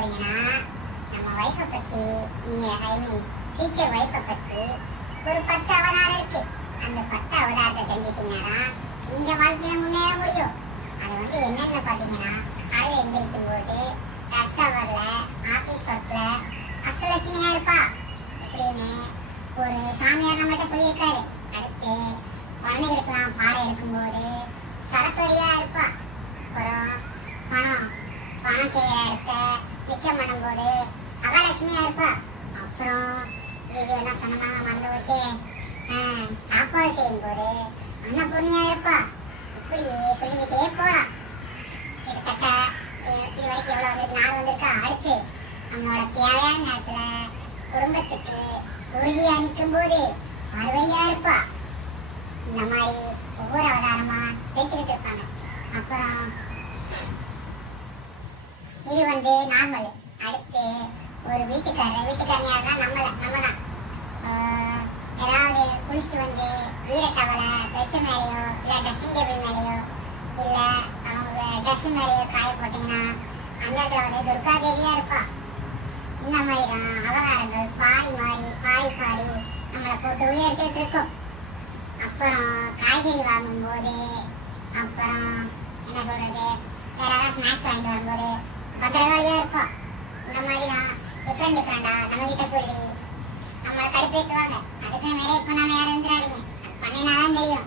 போறீங்கன்னா நம்ம வைஃபை பத்தி நீங்க ஃபியூச்சர் வைஃபை பத்தி ஒரு 10 அவதாரம் இருக்கு. அந்த 10 அவதாரத்தை தெரிஞ்சுட்டீங்கன்னா இந்த வாழ்க்கையில முன்னேற முடியும். அது என்னென்ன பாத்தீங்கன்னா, காலையில எந்திரிக்கும் போது ரஷ் அவர்ல ஆபீஸ் ஒர்க்ல அஷ்டலட்சுமியா இருப்பா அப்படின்னு ஒரு சாமியார் நம்மகிட்ட சொல்லியிருக்காரு. அடுத்து குழந்தைகளுக்கெல்லாம் பாடம் எடுக்கும்போது சரஸ்வதியா இருப்பா. அப்புறம் பணம் செய்யற இடத்த மிச்சம் பண்ணும்போது அகலட்சுமியா இருப்பா. அப்புறம் இது என்ன சொன்னா மறந்து வச்சு சாப்பாடு செய்யும் போது அன்னபூர்ணியா இருப்பா. இப்படி சொல்லிக்கிட்டே போலாம். கிட்டத்தட்ட இது வரைக்கும் எவ்வளவு வந்து நாள் வந்திருக்கா. அடுத்து நம்மளோட தேவையான நேரத்துல குடும்பத்துக்கு உறுதியா நிற்கும் போது பார்வையா இருப்பா. இந்த மாதிரி ஒவ்வொரு அவதாரமா எடுத்துக்கிட்டு இருப்பாங்க. அப்புறம் இது நார்மல். அடுத்து ஒரு வீட்டுக்காரங்க நம்ம தான் ஏதாவது குளிச்சுட்டு ஈர டவலை பெட்டு மேலேயோ இல்லை ட்ரெஸ்ஸிங் டேபிள் மேலேயோ இல்லை அவங்க ட்ரெஸ் மேலேயோ காய போட்டிங்கன்னா அந்த இடத்துல துர்கா தேவியா இருப்பா. இந்த மாதிரி தான் அவதாரங்கள் பாரி நம்மளை போட்டு உள்ளே எடுத்துக்கிட்டு இருக்கோம். அப்புறம் காய்கறி வாங்கும்போது, அப்புறம் என்ன சொல்றது, வேற ஏதாவது ஸ்நாக்ஸ் வாங்கிட்டு வரும்போது பத்திரகாளியா இருப்பா. இந்த மாதிரி தான் டிஃப்ரெண்டா நம்ம கிட்ட சொல்லி நம்மளை கடுப்பேற்றுவாங்க. அதுக்கு மேரேஜ் பண்ணாம யாரும் இருந்துடாதீங்க. அது பண்ணினாதான் தெரியும்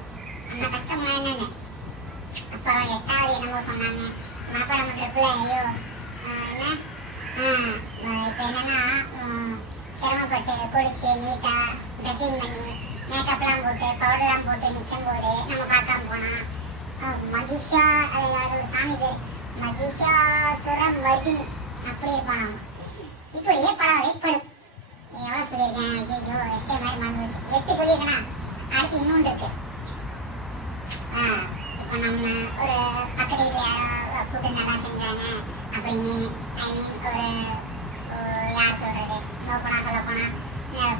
அந்த கஷ்டம் என்னன்னு. அப்புறம் 8வது என்னமோ சொன்னாங்க, மனப்பாடம் பண்றதுக்குள்ள ஐயோ இப்போ என்னன்னா சிரமப்பட்டு குளிச்சு நீட்டா ட்ரெஸ்ஸிங் பண்ணி மேக்கப்லாம் போட்டு பவுடர்லாம் போட்டு நிற்கும் போது நம்ம பார்க்காம போனா மகிஷா, அதாவது ஒரு சாமி பேர் மகிஷாசுரம் வர்தினி அப்படி இருப்பான். இப்படியே பல வகைப்படும். எவ்வளோ சொல்லியிருக்கேன், ஐயோ எஸ்ஏ மாதிரி மறந்து 8 சொல்லியிருக்கேன்னா அடுத்து இன்னொன்று இருக்கு. இப்போ நம்ம ஒரு பக்கத்து வீட்டில் யாரோ ஃபுட்டு நல்லா செஞ்சாங்க அப்படின்னு ஒரு யார் சொல்றது நோப்பனா சொல்ல போனா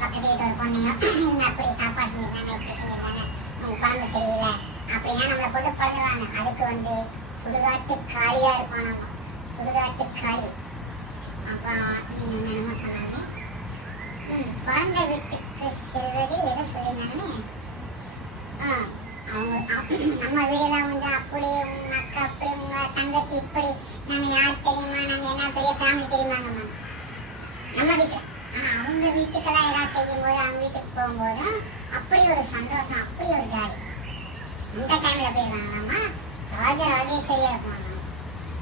பக்கத்து வீட்டு ஒரு பொண்ணையோ இவங்க அப்படி சாப்பாடு செஞ்சிருந்தாங்க இப்படி செஞ்சிருந்தாங்க அவங்க குழம்பு சரியில்லை அப்படின்னா நம்மளை போட்டு பழங்குவாங்க. அதுக்கு சுடுகாட்டு காலியா இருப்பான். நம்ம சுடுகாட்டு காலி. அப்புறம் என்னமோ சொன்னாங்க, குழந்தை வீட்டுக்கு செல்வது ஏதோ சொல்லியிருந்தாங்கன்னு. நம்ம வீடுலாம் அப்படி உங்க அக்கா அப்படி உங்க தங்கச்சி இப்படி நாங்க யார் தெரியுமா, நாங்க என்ன பெரிய ஃபேமிலி தெரியுமாங்க நம்ம வீட்டுல. அவங்க வீட்டுக்கெல்லாம் ஏதாவது செய்யும் போது அவங்க வீட்டுக்கு போகும்போது அப்படி ஒரு சந்தோஷம், அப்படி ஒரு ஜாலி. இந்த டைம்ல போயிருக்காங்களாமா ராஜராஜேஸ்வரியா இருப்பாங்க.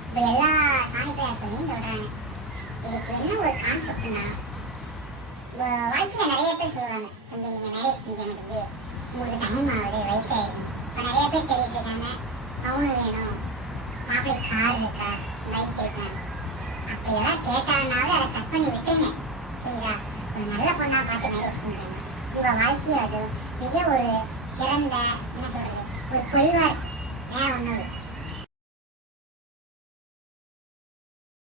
இப்ப எல்லா சாமி பேர் சொல்லியும் சொல்றாங்க. இதுக்கு என்ன ஒரு கான்செப்ட்னா, வாழ்க்கையில நிறைய பேர் சொல்லுவாங்க, தம்பி நீங்க மேரேஜ் பண்ணிக்கணும், உங்களுக்கு டைம் ஆகுது, வயசாயிருக்கும். இப்போ நிறைய பேர் தெரிவிட்டு இருக்காங்க, அவனும் வேணும், மாப்பிள்ளை கார் இருக்கா, பைக் இருக்காங்க. அப்படியெல்லாம் கேட்டாங்கனாலும் அதை கட் பண்ணி விட்டுருங்க. புரியுதா? ஒரு நல்ல பொண்ணா பார்த்து மேரேஜ் பண்ணுறாங்க. உங்க வாழ்க்கையை அது மிக ஒரு சிறந்த என்ன சொல்றது ஒரு பொழிவார் ஒன்று